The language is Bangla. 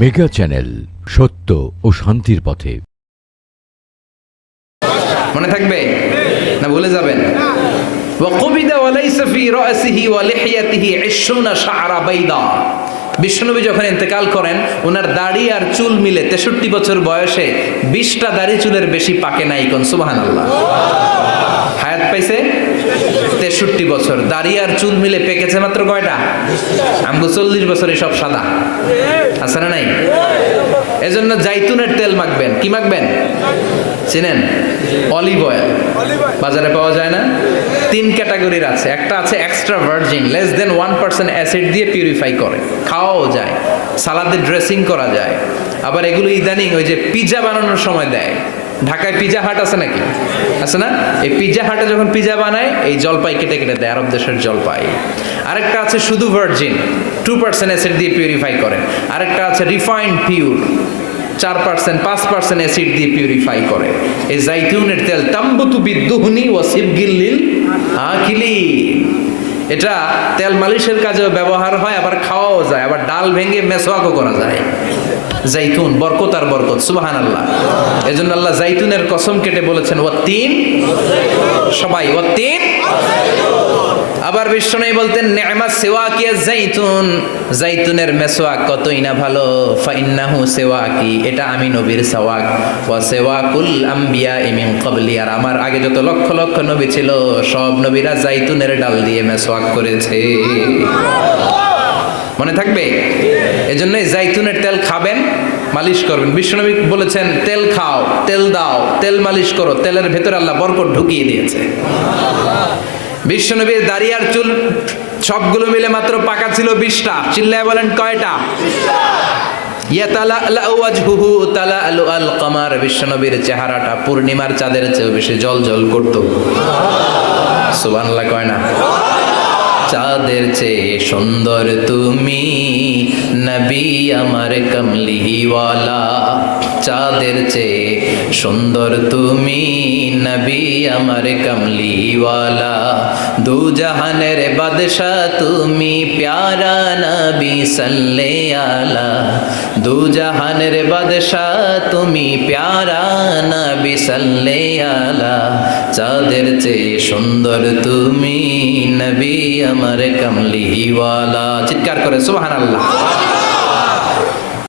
মেগা চ্যানেল সত্য ও শান্তির পথে মনে থাকবে না ভুলে যাবেন وقبض وليس في رأسه ولحيته عشرون شعر بيضاء বিশ্বনবী যখন ইন্তেকাল করেন, ওনার দাড়ি আর চুল মিলে তেষট্টি বছর বয়সে বিশটা দাড়ি চুলের বেশি পাকে নাই কোন সুবাহান আল্লাহ হায়াত পাইছে? তেষট্টি বছর। দাড়ি আর চুল মিলে পেকেছে মাত্র কয়টা? আমগো চল্লিশ বছরে সব সাদা। আছে না নাই? এজন্য জাইতুনের তেল মাখবেন। কি মাখবেন? চিনেন? Olive oil. বাজারে পাওয়া যায় না? তিন ক্যাটাগরির আছে। একটা আছে extra virgin less than one percent acid দিয়ে পিউরিফাই করে। খাওয়াও যায়। সালাদে ড্রেসিং করা যায়। আবার এগুলো ইদানিং ওই যে পিজা বানানোর সময় দেয়। ঢাকায় পিজা হাট আছে নাকি? আছে না? এই পিজা হাটে যখন পিজা বানায়, এই জলপাই কেটে কেটে দেয়, আরব দেশের জলপাই। আরেকটা আছে শুধু ভার্জিন টু পার্সেন্ট অ্যাসিড দিয়ে পিউরিফাই করে। আরেকটা আছে রিফাইন্ড পিউর চার পার্সেন্ট পাঁচ পার্সেন্ট অ্যাসিড দিয়ে পিউরিফাই করে। এই জাইতুনের তেল, তাম্বুতু বিদ্যুহনি ও শিবগিল্লিল আখিলি এটা তেল মালিশের কাজেও ব্যবহার হয়, আবার খাওয়াও যায়, আবার ডাল ভেঙে মেসোয়াকও করা যায়। জাইতুন, বরকত আর বরকত সুবাহান আল্লাহ এজন্য আল্লাহ জাইতুনের কসম কেটে বলেছেন ও তিন সবাই ও তিন আবার বিষ্ণু বলতেন, নেমা সেওয়া কিয়া জাইতুন। জাইতুনের মেসোয়াক কতই না ভালো। ফাইন্নাহু সেওয়াকি, এটা আমি নবীর সওয়াক। ওয়া সেওয়াকুল আম্বিয়া ইমিন ক্বাবলি। আর আমার আগে যত লক্ষ লক্ষ নবী ছিল, সব নবীরা জাইতুনের ডাল দিয়ে মেসোয়াক করেছে। মনে থাকবে? এজন্য জাইতুনের তেল খাবেন, মালিশ করবেন। বিশ্বনবী বলেছেন, তেল খাও, তেল দাও, তেল মালিশ করো, তেলের ভেতরে আল্লাহ বরকত ঢুকিয়ে দিয়েছে। বিশ্বনবীর দাড়ি আর চুল সবগুলো মিলে মাত্র পাকা ছিল বিশটা। চিল্লায় বলেন, কয়টা? বিশ্বনবীর চেহারাটা পূর্ণিমার চাঁদের চেয়েও বেশি জল জল করত। সুবানলা কয় না? চাঁদের চেয়ে সুন্দর তুমি নবী আমার কমলিওয়ালা চাঁদের চেয়ে সুন্দর তুমি। নবী আমার কমলিওয়ালা দু জাহানের বাদশা তুমি। প্যারা নবী সাল্লে আলা, দু জাহানের বাদশা তুমি। প্যারা নবী সাল্লে আলা, চাঁদের চেয়ে সুন্দর তুমি। নবী আমার কমলিওয়ালা চিৎকার করে, সুবহানাল্লাহ।